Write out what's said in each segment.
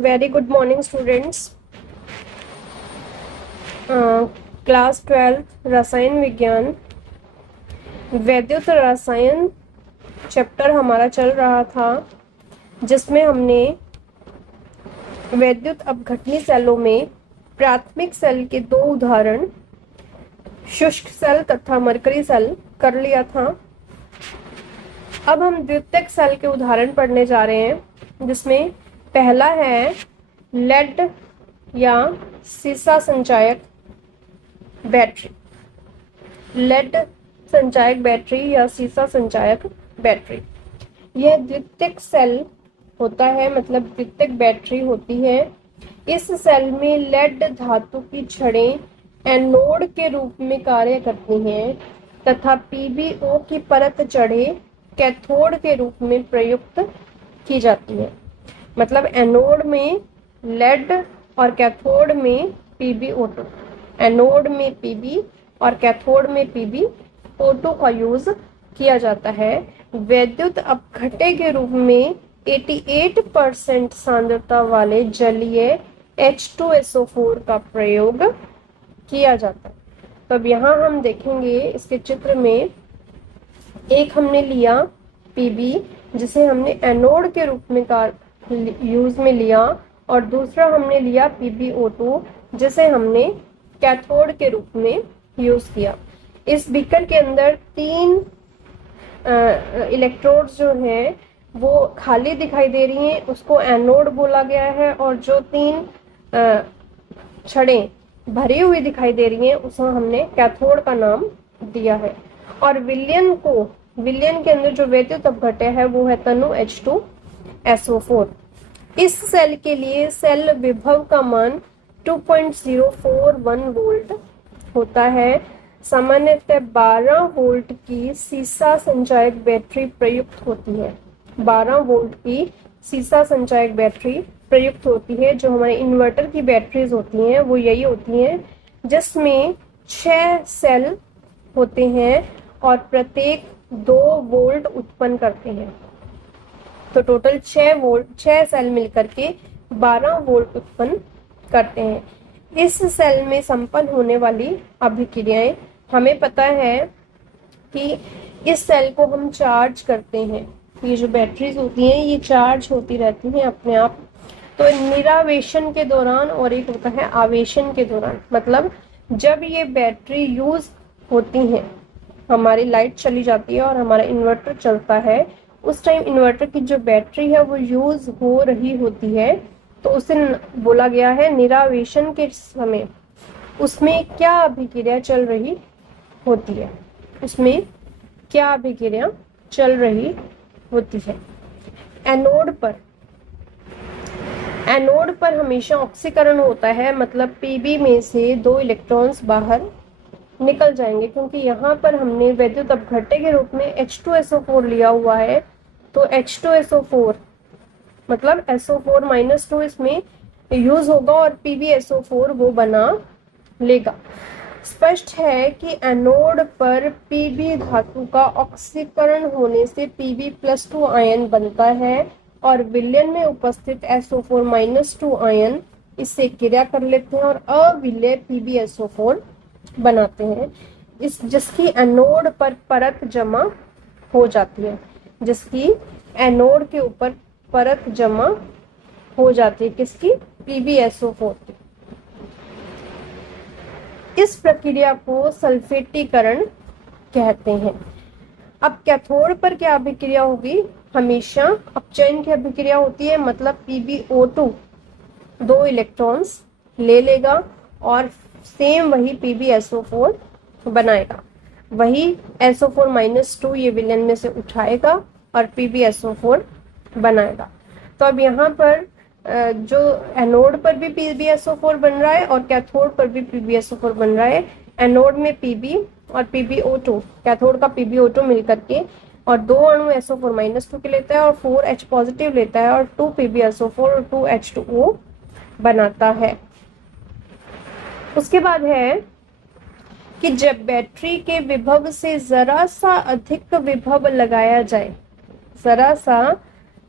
Very good morning students. Class 12 रसायन विज्ञान वैद्युत रसायन चैप्टर हमारा चल रहा था, जिसमें हमने वैद्युत अपघटनी सेलों में प्राथमिक सेल के दो उदाहरण शुष्क सेल तथा मरकरी सेल कर लिया था। अब हम द्वितीयक सेल के उदाहरण पढ़ने जा रहे हैं, जिसमें पहला है लेड या सीसा संचायक बैटरी। लेड संचायक बैटरी या सीसा संचायक बैटरी, यह द्वितीयक सेल होता है, मतलब द्वितीयक बैटरी होती है। इस सेल में लेड धातु की छड़ें एनोड के रूप में कार्य करती हैं तथा पीबीओ की परत चढ़े कैथोड के रूप में प्रयुक्त की जाती है। मतलब एनोड में लेड और कैथोड में PbO2, एनोड में Pb और कैथोड में PbO2 का यूज किया जाता है। वैद्युत अपघट्य के रूप में 88% सांद्रता वाले जलीय H2SO4 का प्रयोग किया जाता है। तो अब यहाँ हम देखेंगे इसके चित्र में, एक हमने लिया Pb जिसे हमने एनोड के रूप में यूज में लिया, और दूसरा हमने लिया PbO2 जिसे हमने कैथोड के रूप में यूज किया। इस बीकर के अंदर 3 इलेक्ट्रोड्स जो हैं वो खाली दिखाई दे रही हैं, उसको एनोड बोला गया है, और जो 3 छड़ें भरी हुई दिखाई दे रही हैं उसको हमने कैथोड का नाम दिया है। और विलयन के अंदर जो वैद्युत अपघट्य है वो है तनु H2SO4। इस सेल के लिए सेल विभव का मान 2.041 वोल्ट होता है। सामान्यतः 12 वोल्ट की सीसा संचायक बैटरी प्रयुक्त होती है। 12 वोल्ट की सीसा संचायक बैटरी प्रयुक्त होती है। जो हमारे इन्वर्टर की बैटरीज होती हैं वो यही होती हैं, जिसमें 6 सेल होते हैं और प्रत्येक 2 वोल्ट उत्पन्न करते हैं। तो टोटल 6 सेल मिलकर के 12 वोल्ट उत्पन्न करते हैं। इस सेल में संपन्न होने वाली अभिक्रियाएं, हमें पता है कि इस सेल को हम चार्ज करते हैं। ये जो बैटरीज होती हैं ये चार्ज होती रहती हैं अपने आप। तो निरावेशन के दौरान और एक होता है आवेशन के दौरान। मतलब जब ये बैटरी यूज होती हैं, हमारी लाइट चली जाती है और हमारा इन्वर्टर चलता है, उस टाइम इन्वर्टर की जो बैटरी है वो यूज हो रही होती है, तो उसे बोला गया है निरावेशन के समय उसमें क्या अभिक्रिया चल रही होती है, उसमें क्या अभिक्रिया चल रही होती है। एनोड पर हमेशा ऑक्सीकरण होता है, मतलब Pb में से 2 इलेक्ट्रॉन्स बाहर निकल जाएंगे, क्योंकि यहाँ पर हमने वैद्युत अपघट्य के रूप में H2SO4 लिया हुआ है। तो H2SO4 मतलब SO4-2 इसमें यूज होगा और PbSO4 वो बना लेगा। स्पष्ट है कि एनोड पर Pb धातु का ऑक्सीकरण होने से Pb+2 आयन बनता है और विलयन में उपस्थित SO4-2 आयन इससे क्रिया कर लेते हैं और अविलय PbSO4 बनाते हैं, जिसकी एनोड पर परत जमा हो जाती है, जिसकी एनोड के ऊपर परत जमा हो जाती है, किसकी? PbSO4 की। इस प्रक्रिया को सल्फेटीकरण कहते हैं। अब कैथोड पर क्या अभिक्रिया होगी? हमेशा अपचयन की अभिक्रिया होती है, मतलब PbO2 2 इलेक्ट्रॉन्स ले लेगा और सेम वही PbSO4 बनाएगा। वही SO4-2 ये विलयन में से उठाएगा और PbSO4 बनाएगा। तो अब यहाँ पर जो एनोड पर भी PbSO4 बन रहा है और कैथोड पर भी PbSO4 बन रहा है। एनोड में Pb और PbO2, कैथोड का PbO2 मिलकर के और 2 अणु SO4-2 के लेता है और 4H पॉजिटिव लेता है और 2 PbSO4 और 2 H2O बनाता है। उसके बाद है कि जब बैटरी के विभव से जरा सा अधिक विभव लगाया जाए, जरा सा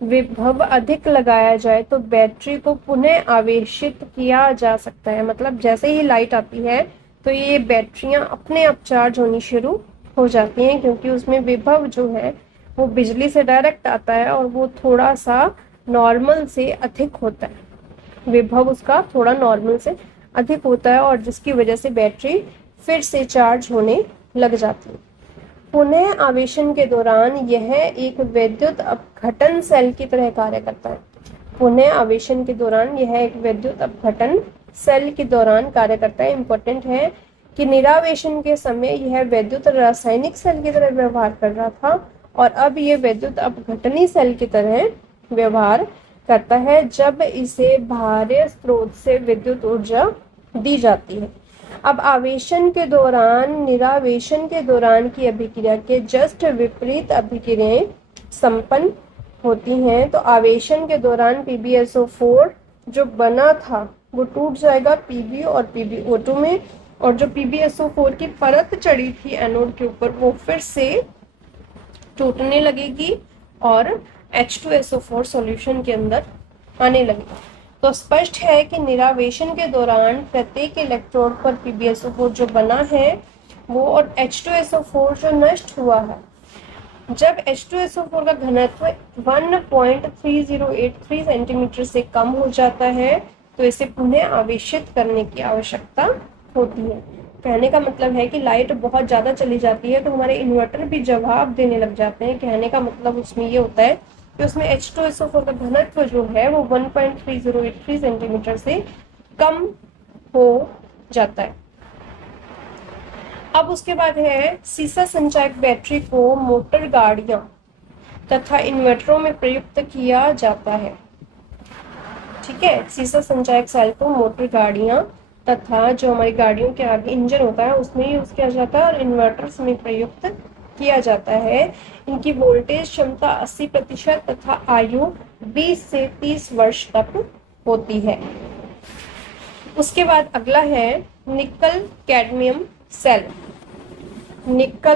विभव अधिक लगाया जाए तो बैटरी को पुनः आवेशित किया जा सकता है। मतलब जैसे ही लाइट आती है तो ये बैटरियां अपने आप चार्ज होनी शुरू हो जाती हैं, क्योंकि उसमें विभव जो है वो बिजली से डायरेक्ट आता है और वो थोड़ा सा नॉर्मल से अधिक होता है। विभव उसका थोड़ा नॉर्मल से अधिक होता है और जिसकी वजह से बैटरी फिर से चार्ज होने लग जाती है। पुनः आवेशन के दौरान यह एक विद्युत अपघटन सेल की तरह कार्य करता है। पुनः आवेशन के दौरान यह एक विद्युत अपघटन सेल के दौरान कार्य करता है। इम्पोर्टेंट है कि निरावेशन के समय यह विद्युत रासायनिक सेल की तरह व्यवहार कर रहा था और अब यह विद्युत अपघटनी सेल की तरह व्यवहार करता है जब इसे बाह्य स्रोत से विद्युत ऊर्जा दी जाती है। अब आवेशन के दौरान निरावेशन के दौरान की अभिक्रिया के जस्ट विपरीत अभिक्रियाएं संपन्न होती हैं। तो आवेशन के दौरान PbSO4 जो बना था वो टूट जाएगा Pb और PbO2 में, और जो PbSO4 की परत चढ़ी थी एनोड के ऊपर वो फिर से टूटने लगेगी और H2SO4 सॉल्यूशन के अंदर आने लगेगा। तो स्पष्ट है कि निरावेशन के दौरान प्रत्येक इलेक्ट्रोड पर PbSO4 जो बना है वो और H2SO4 जो नष्ट हुआ है, जब H2SO4 का घनत्व 1.3083 सेंटीमीटर से कम हो जाता है तो इसे पुनः आवेशित करने की आवश्यकता होती है। कहने का मतलब है कि लाइट बहुत ज़्यादा चली जाती है तो हमारे इन्वर्टर भी जवाब देने लग जाते हैं। कहने का मतलब उसमें ये होता है कि उसमें H2SO4 का घनत्व जो है वो 1.3083 सेंटीमीटर से कम हो जाता है। अब उसके बाद है सीसा संचायक बैटरी को मोटर गाड़ियां तथा इन्वर्टरों में प्रयुक्त किया जाता है। ठीक है, सीसा संचायक सेल को मोटर गाड़ियां तथा जो हमारी गाड़ियों के आगे इंजन होता है उसमें यूज किया जाता है और इन्वर्टर्स में प्रयुक्त किया जाता है। इनकी वोल्टेज क्षमता 80% तथा आयु 20 से 30 वर्ष तक होती है। उसके बाद अगला है nickel cadmium cell. Nickel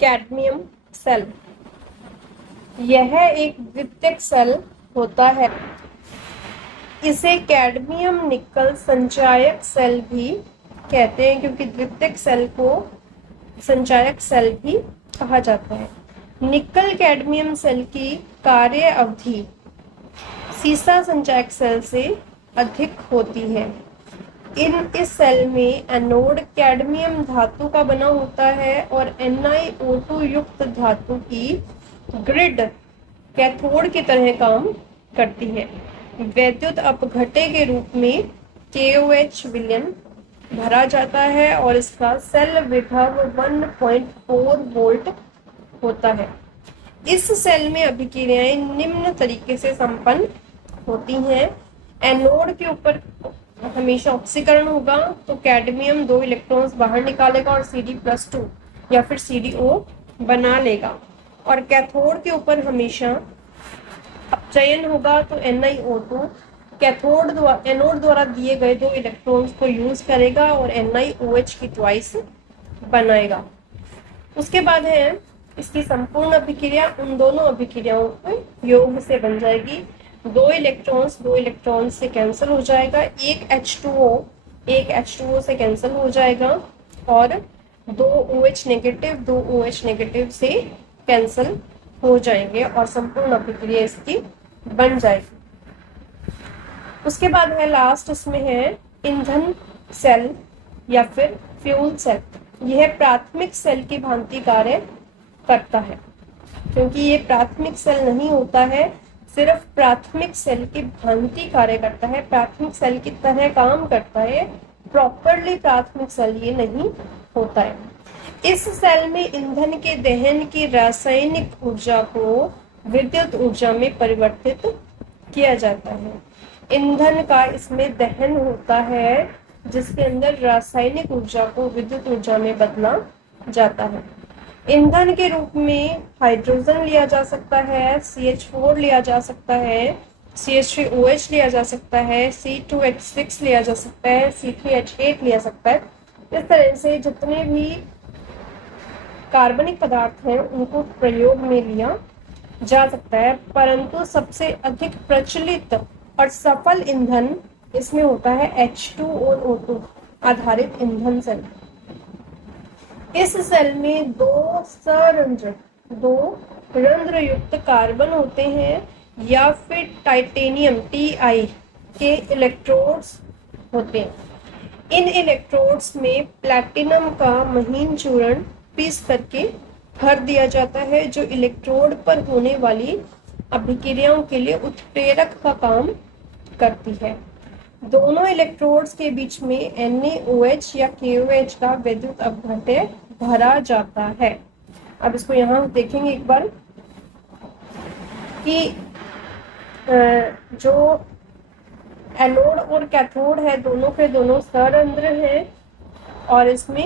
cadmium cell यह एक द्वितीयक सेल होता है। इसे कैडमियम निकल संचायक सेल भी कहते हैं क्योंकि द्वितीयक सेल को संचायक सेल भी कहा जाता है। निकल कैडमियम सेल की कार्य अवधि सीसा संचायक सेल से अधिक होती है। इस सेल में एनोड कैडमियम धातु का बना होता है और NiO2 युक्त धातु की ग्रिड कैथोड की तरह काम करती है। वैद्युत अपघटे के रूप में KOH विलयन भरा जाता है और इसका सेल विभव 1.4 वोल्ट होता है। इस सेल में अभिक्रियाएं निम्न तरीके से संपन्न होती हैं। एनोड के ऊपर हमेशा ऑक्सीकरण होगा तो कैडमियम 2 इलेक्ट्रॉन्स बाहर निकालेगा और Cd+2 या फिर CdO बना लेगा, और कैथोड के ऊपर हमेशा अपचयन होगा तो NiO2 कैथोड एनोड द्वारा दिए गए 2 इलेक्ट्रॉन्स को यूज करेगा और NiOH की ट्वाइस बनाएगा। उसके बाद है इसकी संपूर्ण अभिक्रिया उन दोनों अभिक्रियाओं के योग से बन जाएगी। 2 इलेक्ट्रॉन्स से कैंसिल हो जाएगा, एक H2O से कैंसिल हो जाएगा और 2 OH नेगेटिव से कैंसिल हो जाएंगे और संपूर्ण अभिक्रिया इसकी बन जाएगी। उसके बाद है लास्ट इसमें है ईंधन सेल या फिर फ्यूल सेल। यह प्राथमिक सेल की भांति कार्य करता है। क्योंकि ये प्राथमिक सेल नहीं होता है, सिर्फ प्राथमिक सेल की भांति कार्य करता है, प्राथमिक सेल की तरह काम करता है, प्रॉपरली प्राथमिक सेल ये नहीं होता है। इस सेल में ईंधन के दहन की रासायनिक ऊर्जा को विद्युत ऊर्जा में परिवर्तित किया जाता है। ईंधन का इसमें दहन होता है जिसके अंदर रासायनिक ऊर्जा को विद्युत ऊर्जा में बदला जाता है। ईंधन के रूप में हाइड्रोजन लिया जा सकता है, CH4 लिया जा सकता है, CH3OH लिया जा सकता है, C2H6 लिया जा सकता है, C3H8 लिया सकता है। इस तरह से जितने भी कार्बनिक पदार्थ हैं उनको प्रयोग में लिया जा सकता है, परंतु सबसे अधिक प्रचलित और सफल ईंधन इसमें होता है H2 और O2 आधारित ईंधन सेल। इस सेल में दो रंध्र युक्त कार्बन होते हैं या फिर टाइटेनियम Ti के इलेक्ट्रोड्स होते हैं। इन इलेक्ट्रोड्स में प्लैटिनम का महीन चूर्ण पीस करके भर दिया जाता है, जो इलेक्ट्रोड पर होने वाली अभिक्रियाओं के लिए उत्प्रेरक का काम करती है। दोनों इलेक्ट्रोड्स के बीच में NaOH या KOH का विद्युत अपघट्य भरा जाता है। अब इसको यहाँ देखेंगे एक बार कि जो एनोड और कैथोड है दोनों के दोनों सरंध्र हैं और इसमें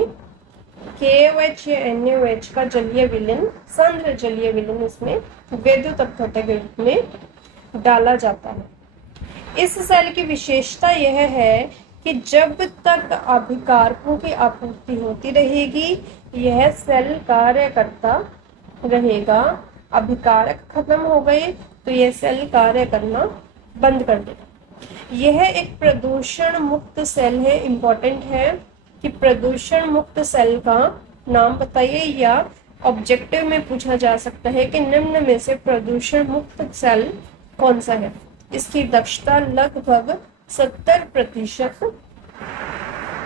KOH या NaOH का जलीय विलयन, संध्र जलीय विलयन इसमें विद्युत अपघट्य के रूप में डाला जाता है। इस सेल की विशेषता यह है कि जब तक अभिकारकों की आपूर्ति होती रहेगी यह सेल कार्य करता रहेगा। अभिकारक खत्म हो गए तो यह सेल कार्य करना बंद कर देगा। यह एक प्रदूषण मुक्त सेल है। इम्पोर्टेंट है कि प्रदूषण मुक्त सेल का नाम बताइए, या ऑब्जेक्टिव में पूछा जा सकता है कि निम्न में से प्रदूषण मुक्त सेल कौन सा है। इसकी दक्षता लगभग 70%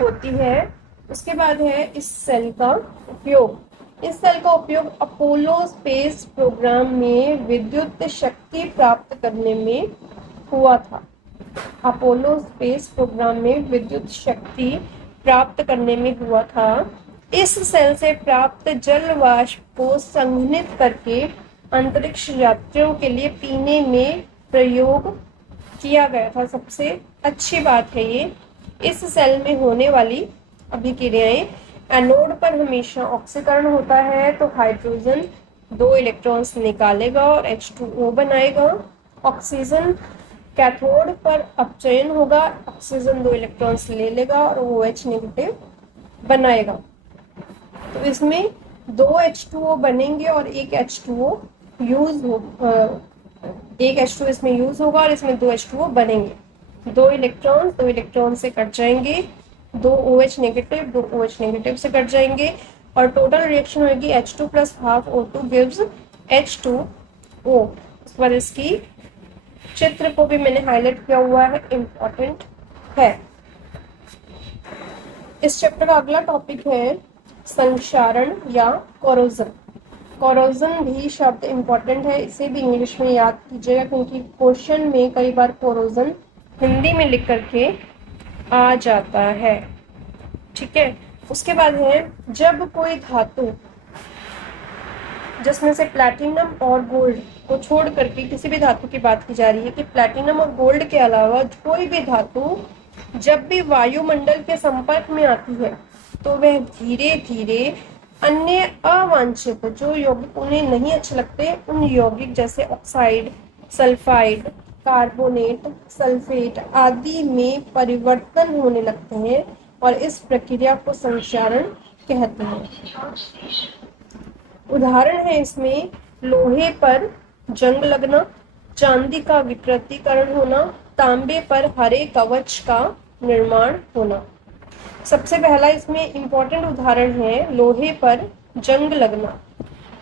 होती है। उसके बाद है इस सेल का उपयोग। इस सेल का उपयोग अपोलो स्पेस प्रोग्राम में विद्युत शक्ति प्राप्त करने में हुआ था। अपोलो स्पेस प्रोग्राम में विद्युत शक्ति प्राप्त करने में हुआ था। इस सेल से प्राप्त जल वाष्प को संघनित करके अंतरिक्ष यात्रियों के लिए पीने में प्रयोग किया गया था। सबसे अच्छी बात है ये। इस सेल में होने वाली अभिक्रियाएं, एनोड पर हमेशा ऑक्सीकरण होता है तो हाइड्रोजन 2 इलेक्ट्रॉन्स निकालेगा और H2O बनाएगा। ऑक्सीजन कैथोड पर अपचयन होगा, ऑक्सीजन 2 इलेक्ट्रॉन्स ले लेगा और OH नेगेटिव बनाएगा। तो इसमें 2 H2O बनेंगे और एक H2O इसमें यूज होगा और इसमें 2 H2O बनेंगे। 2 इलेक्ट्रॉन से कट जाएंगे, 2 OH नेगेटिव 2 OH नेगेटिव से कट जाएंगे और टोटल रिएक्शन होगी H2 + ½ O2 गिव्स H2O। इस पर इसकी चित्र को भी मैंने हाईलाइट किया हुआ है, इम्पोर्टेंट है। इस चैप्टर का अगला टॉपिक है संक्षारण या कोरोजन। कोरोजन भी शब्द इम्पोर्टेंट है, इसे भी इंग्लिश में याद कीजिएगा क्योंकि क्वेश्चन में कई बार कोरोजन हिंदी में लिख करके आ जाता है। ठीक है। उसके बाद है जब कोई धातु जिसमें से प्लैटिनम और गोल्ड को छोड़ करके किसी भी धातु की बात की जा रही है कि प्लैटिनम और गोल्ड के अलावा कोई भी धातु जब भी वायुमंडल के संपर्क में आती है तो वह धीरे धीरे अन्य अवांछित जो यौगिक उन्हें नहीं अच्छे लगते उन यौगिक जैसे ऑक्साइड, सल्फाइड, कार्बोनेट, सल्फेट आदि में परिवर्तन होने लगते हैं और इस प्रक्रिया को संक्षारण कहते हैं। उदाहरण है इसमें लोहे पर जंग लगना, चांदी का विकृतीकरण होना, तांबे पर हरे कवच का निर्माण होना। सबसे पहला इसमें इम्पोर्टेंट उदाहरण है लोहे पर जंग लगना।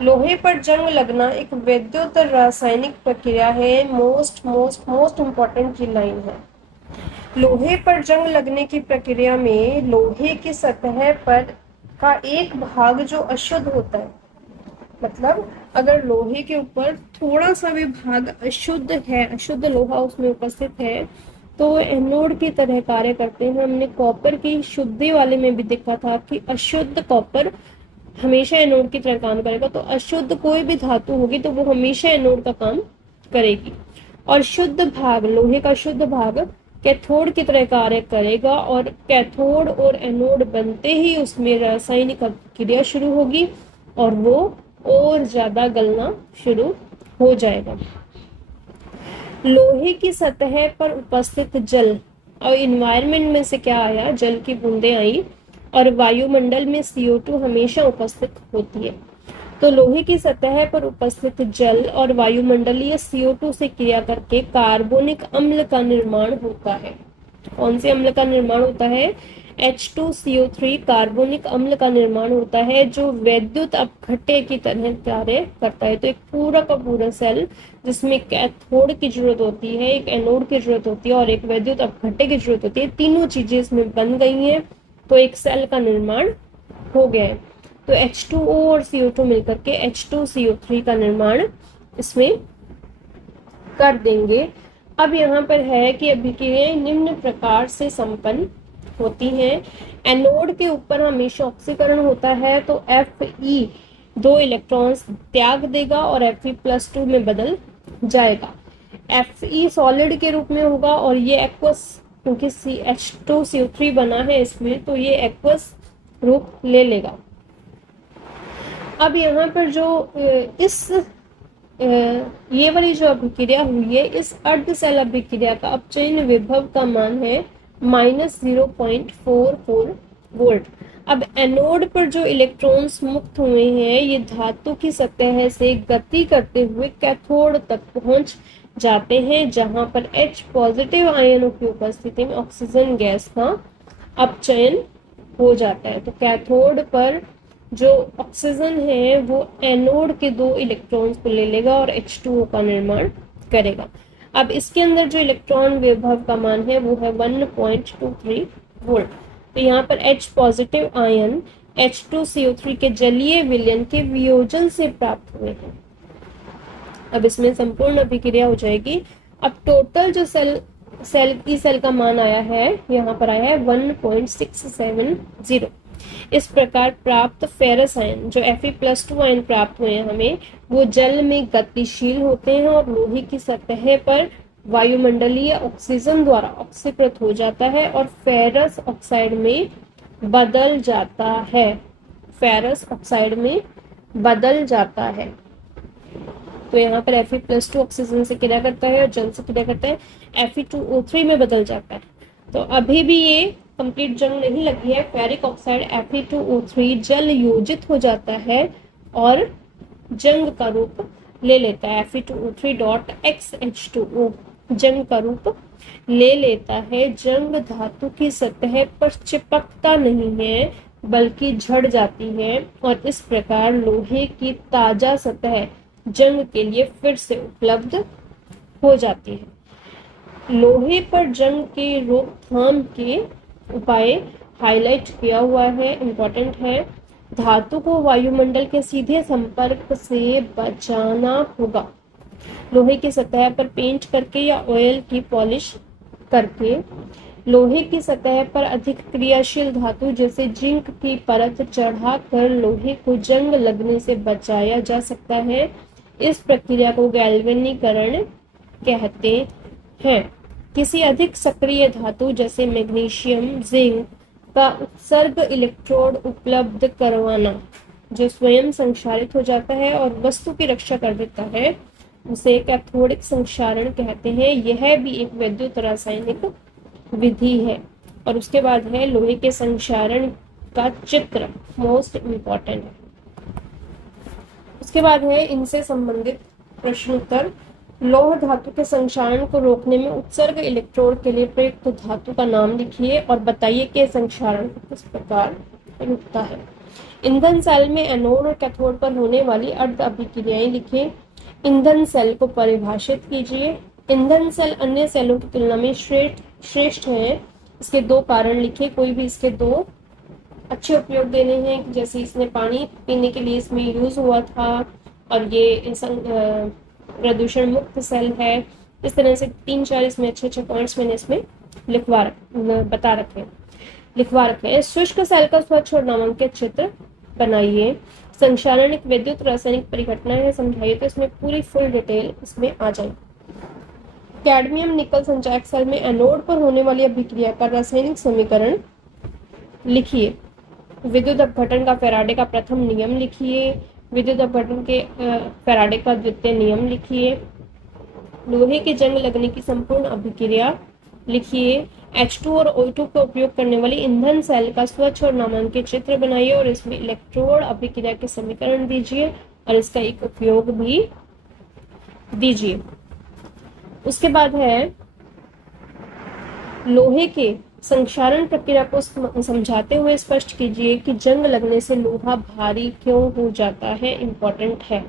लोहे पर जंग लगना एक विद्युत रासायनिक प्रक्रिया है। मोस्ट इम्पोर्टेंट की लाइन है। लोहे पर जंग लगने की प्रक्रिया में लोहे की सतह पर का एक भाग जो अशुद्ध होता है, मतलब अगर लोहे के ऊपर थोड़ा सा भी भाग अशुद्ध है, अशुद्ध लोहा उसमें उपस्थित है तो एनोड की तरह कार्य करते हैं। हमने कॉपर की शुद्धि वाले में भी देखा था कि अशुद्ध कॉपर हमेशा एनोड की तरह काम करेगा, तो अशुद्ध कोई भी धातु होगी तो वो हमेशा एनोड का काम करेगी। और शुद्ध भाग, लोहे का शुद्ध भाग कैथोड की तरह कार्य करेगा और कैथोड और एनोड बनते ही उसमें रासायनिक क्रिया शुरू होगी और वो और ज्यादा गलना शुरू हो जाएगा। लोहे की सतह पर उपस्थित जल और इन्वायरमेंट में से क्या आया, जल की बूंदें आई और वायुमंडल में CO2 हमेशा उपस्थित होती है। तो लोहे की सतह पर उपस्थित जल और वायुमंडलीय CO2 से क्रिया करके कार्बोनिक अम्ल का निर्माण होता है। कौन से अम्ल का निर्माण होता है? H2CO3 कार्बोनिक अम्ल का निर्माण होता है, जो वैद्युत अपघट्य की तरह कार्य करता है। तो एक पूरा का पूरा सेल जिसमें कैथोड की जरूरत होती है, एक एनोड की जरूरत होती है और एक वैद्युत अपघट्य की जरूरत होती है, तीनों चीजें इसमें बन गई हैं, तो एक सेल का निर्माण हो गया है। तो H2O और CO2 मिलकर के H2CO3 का निर्माण इसमें कर देंगे। अब यहाँ पर है कि अभिक्रियाएं निम्न प्रकार से संपन्न होती हैं। एनोड के ऊपर हमेशा ऑक्सीकरण होता है, तो Fe 2 इलेक्ट्रॉन्स त्याग देगा और Fe+2 में बदल जाएगा। Fe सॉलिड के रूप में होगा और ये एक्वस, क्योंकि H2CO3 बना है इसमें, तो ये एक्वस रूप ले लेगा। अब यहाँ पर जो ये वाली जो अभिक्रिया हुई है, इस अर्धसेल अभिक्रिया का अपचयन विभव का मान है -0.44 वोल्ट। अब एनोड पर जो इलेक्ट्रॉन्स मुक्त हुए हैं, ये धातु की सतह से गति करते हुए कैथोड तक पहुंच जाते हैं, जहां पर H पॉजिटिव आयनों की उपस्थिति में ऑक्सीजन गैस का अपचयन हो जाता है। तो कैथोड पर जो ऑक्सीजन है वो एनोड के 2 इलेक्ट्रॉन्स को ले लेगा और H2O का निर्माण करेगा। अब इसके अंदर जो इलेक्ट्रॉन विभव का मान है वो है 1.23 वोल्ट। तो यहाँ पर H पॉजिटिव आयन H2CO3 के जलीय विलयन के वियोजन से प्राप्त हुए हैं। अब इसमें संपूर्ण अभिक्रिया हो जाएगी। अब टोटल जो सेल का मान आया है, यहाँ पर आया है 1.670। इस प्रकार प्राप्त फेरस आयन, जो Fe+2 आयन प्राप्त हुए हैं हमें, वो जल में गतिशील होते हैं और लोहे की सतह पर वायुमंडलीय ऑक्सीजन द्वारा ऑक्सीकृत हो जाता है और फेरस ऑक्साइड में बदल जाता है। फेरस ऑक्साइड में बदल जाता है। तो यहाँ पर Fe+2 ऑक्सीजन से क्रिया करता है और जल से क्रिया करता है, Fe2O3 में बदल जाता है। तो अभी भी ये कंप्लीट जंग नहीं लगी है। फेरिक ऑक्साइड Fe2O3 जल योजित हो जाता है और जंग का रूप ले लेता है। Fe2O3.XH2O जंग का रूप ले लेता है। जंग धातु की सतह पर चिपकता नहीं है बल्कि झड़ जाती है और इस प्रकार लोहे की ताजा सतह जंग के लिए फिर से उपलब्ध हो जाती है। लोहे पर जंग के रोकथाम के उपाय हाईलाइट किया हुआ है, इम्पोर्टेंट है। धातु को वायुमंडल के सीधे संपर्क से बचाना होगा। लोहे की सतह पर पेंट करके या ऑयल की पॉलिश करके लोहे की सतह पर अधिक क्रियाशील धातु जैसे जिंक की परत चढ़ाकर लोहे को जंग लगने से बचाया जा सकता है। इस प्रक्रिया को गैल्वेनीकरण कहते हैं। किसी अधिक सक्रिय धातु जैसे मैग्नीशियम, जिंक का उत्सर्ग इलेक्ट्रोड उपलब्ध करवाना, जो स्वयं संक्षारित हो जाता है और वस्तु की रक्षा कर देता है, उसे कैथोडिक संक्षारण कहते हैं। यह भी एक वैद्युत रासायनिक विधि है। और उसके बाद है लोहे के संक्षारण का चित्र, मोस्ट इम्पोर्टेंट है। उसके बाद है इनसे संबंधित प्रश्न उत्तर। लौह धातु के संक्षारण को रोकने में उत्सर्ग इलेक्ट्रोड के लिए प्रयुक्त धातु का नाम लिखिए और बताइए कि संक्षारण किस प्रकार रुकता है। ईंधन सेल में एनोड और कैथोड पर होने वाली अर्ध अभिक्रियाएं लिखिए। ईंधन सेल को परिभाषित कीजिए। ईंधन सेल अन्य सेलों की तुलना में श्रेष्ठ है। इसके 2 कारण लिखिए। कोई भी इसके 2 अच्छे उपयोग देने हैं, जैसे इसने पानी पीने के लिए इसमें यूज हुआ था और ये प्रदूषण मुक्त सेल है। इस तरह से 3-4 इसमें अच्छे पॉइंट्स मैंने इसमें लिखवा रखे हैं। शुष्क सेल का स्वच्छ और नामांकित चित्र बनाइए। संक्षारण एक वैद्युत रासायनिक परिघटना है, समझाइए। तो इसमें पूरी फुल डिटेल इसमें आ जाए। कैडमियम निकल संचायक सेल में एनोड पर होने वाली अभिक्रिया का रासायनिक समीकरण लिखिए। विद्युत अपघटन का फैराडे का प्रथम नियम लिखिए। विद्युत अपघटन के फैराडे का द्वितीय नियम लिखिए। लोहे के जंग लगने की संपूर्ण अभिक्रिया लिखिए। H2 और O2 का उपयोग करने वाली ईंधन सेल का स्वच्छ और नामांकित चित्र बनाइए और इसमें इलेक्ट्रोड अभिक्रिया के समीकरण दीजिए और इसका एक उपयोग भी दीजिए। उसके बाद है लोहे के संक्षारण प्रक्रिया को समझाते हुए स्पष्ट कीजिए कि जंग लगने से लोहा भारी क्यों हो जाता है, इंपॉर्टेंट है।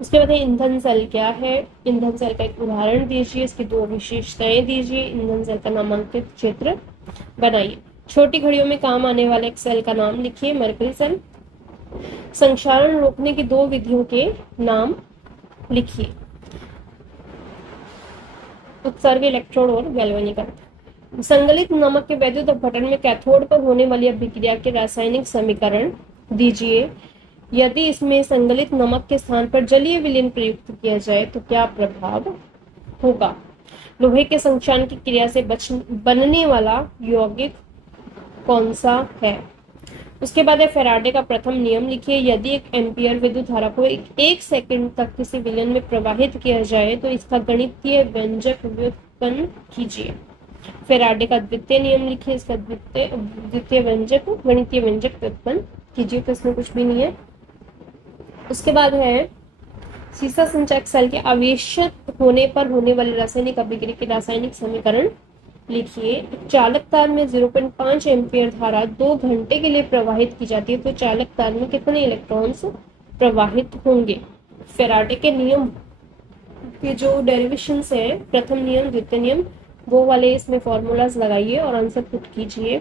उसके बाद ईंधन सेल क्या है, ईंधन सेल का एक उदाहरण दीजिए, इसकी दो विशेषताएं दीजिए, ईंधन सेल का नामांकित क्षेत्र बनाइए। छोटी घड़ियों में काम आने वाले एक सेल का नाम लिखिए, मरकरी सेल। संक्षारण रोकने की दो विधियों के नाम लिखिए, उत्सर्ग इलेक्ट्रोड और गैल्वेनिक अर्थ। संगलित नमक के वैद्युत अपघटन में कैथोड पर होने वाली अभिक्रिया के रासायनिक समीकरण दीजिए। यदि इसमें संगलित नमक के स्थान पर जलीय विलयन प्रयुक्त किया जाए तो क्या प्रभाव होगा। लोहे के संक्षारण की क्रिया से बनने वाला यौगिक कौन सा है। उसके बाद है फैराडे का प्रथम नियम लिखिए। यदि एक एम्पियर विद्युत धारा को एक सेकंड तक किसी विलयन में प्रवाहित किया जाए तो इसका गणितीय व्यंजक व्युत्पन्न कीजिए। फैराडे का द्वितीय नियम लिखिए, इसका द्वितीय व्यंजक गणितीय व्यंजक व्युत्पन्न कीजिए, तो इसमें कुछ भी नहीं है। उसके बाद है सीसा संचयक सेल के आवेशित होने पर होने वाली रासायनिक अभिक्रिया के रासायनिक समीकरण लिखिए। चालक तार में 0.5 एम्पियर धारा 2 घंटे के लिए प्रवाहित की जाती है तो चालक तार में कितने इलेक्ट्रॉन्स प्रवाहित होंगे। फैराडे के नियम के जो डेरिवेशंस है, प्रथम नियम द्वितीय नियम, वो वाले इसमें फॉर्मूलाज लगाइए और आंसर पुट कीजिए।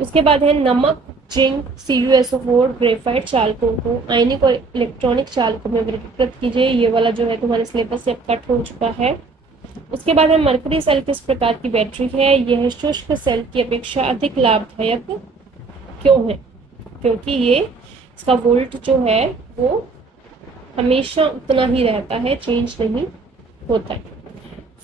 उसके बाद है नमक, जिंक, CuSO4, ग्रेफाइट चालकों को आयनिक और इलेक्ट्रॉनिक चालकों में वर्गीकृत कीजिए। ये वाला जो है तुम्हारे सिलेबस से कट हो चुका है। उसके बाद है मरकरी सेल किस प्रकार की बैटरी है। यह शुष्क सेल की अपेक्षा अधिक लाभदायक क्यों है, क्योंकि ये इसका वोल्ट जो है वो हमेशा उतना ही रहता है, चेंज नहीं होता है।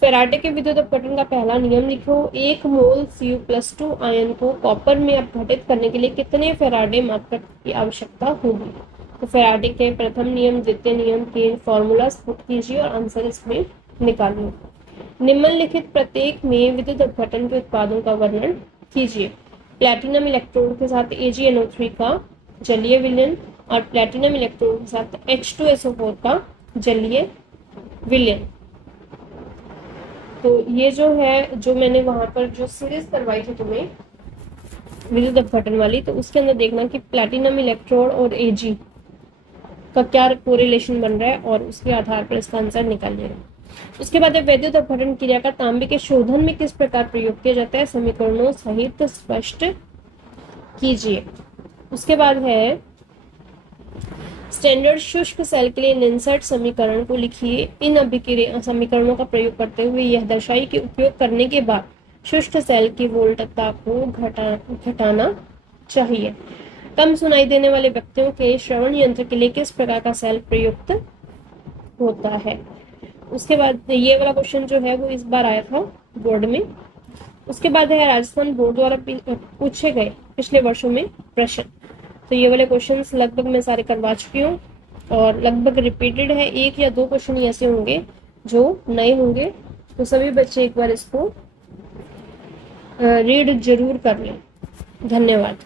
फैराडे के विद्युत अपघटन का पहला नियम लिखो। 1 मोल Cu+2 आयन को कॉपर में अपघटित करने के लिए कितने फैराडे मात्रक की आवश्यकता होगी। तो फैराडे के प्रथम नियम द्वितीय नियम के फॉर्मूला पुट कीजिए और आंसर इसमें निकालिए। निम्नलिखित प्रत्येक में विद्युत अपघटन के उत्पादों का वर्णन कीजिए। प्लैटिनम इलेक्ट्रोड के साथ AgNO3 का जलीय विलयन और प्लैटिनम इलेक्ट्रोड के साथ H2SO4 का जलीय विलयन। तो ये जो है, जो मैंने वहां पर जो सीरीज करवाई थी तुम्हें विद्युत अपघटन वाली, तो उसके अंदर देखना कि प्लैटिनम इलेक्ट्रोड और Ag का क्या कोरिलेशन बन रहा है और उसके आधार पर इसका आंसर निकालिएगा। उसके बाद वैद्युत अपघटन क्रिया का तांबे के शोधन में किस प्रकार प्रयोग किया जाता है, समीकरणों सहित स्पष्ट कीजिए। उसके बाद है स्टैंडर्ड शुष्क सेल के लिए निम्नलिखित समीकरण को लिखिए। इन अभिक्रिया समीकरणों का प्रयोग करते हुए यह दर्शाइए कि उपयोग करने के बाद शुष्क सेल की वोल्टता को घटाना चाहिए। कम सुनाई देने वाले व्यक्तियों के श्रवण यंत्र के लिए किस प्रकार का सेल प्रयुक्त होता है। उसके बाद ये वाला क्वेश्चन जो है वो इस बार आया था बोर्ड में। उसके बाद है राजस्थान बोर्ड द्वारा पूछे गए पिछले वर्षों में प्रश्न। तो ये वाले क्वेश्चंस लगभग मैं सारे करवा चुकी हूँ और लगभग रिपीटेड है। 1 या 2 क्वेश्चन ऐसे होंगे जो नए होंगे, तो सभी बच्चे एक बार इसको रीड जरूर कर लें। धन्यवाद।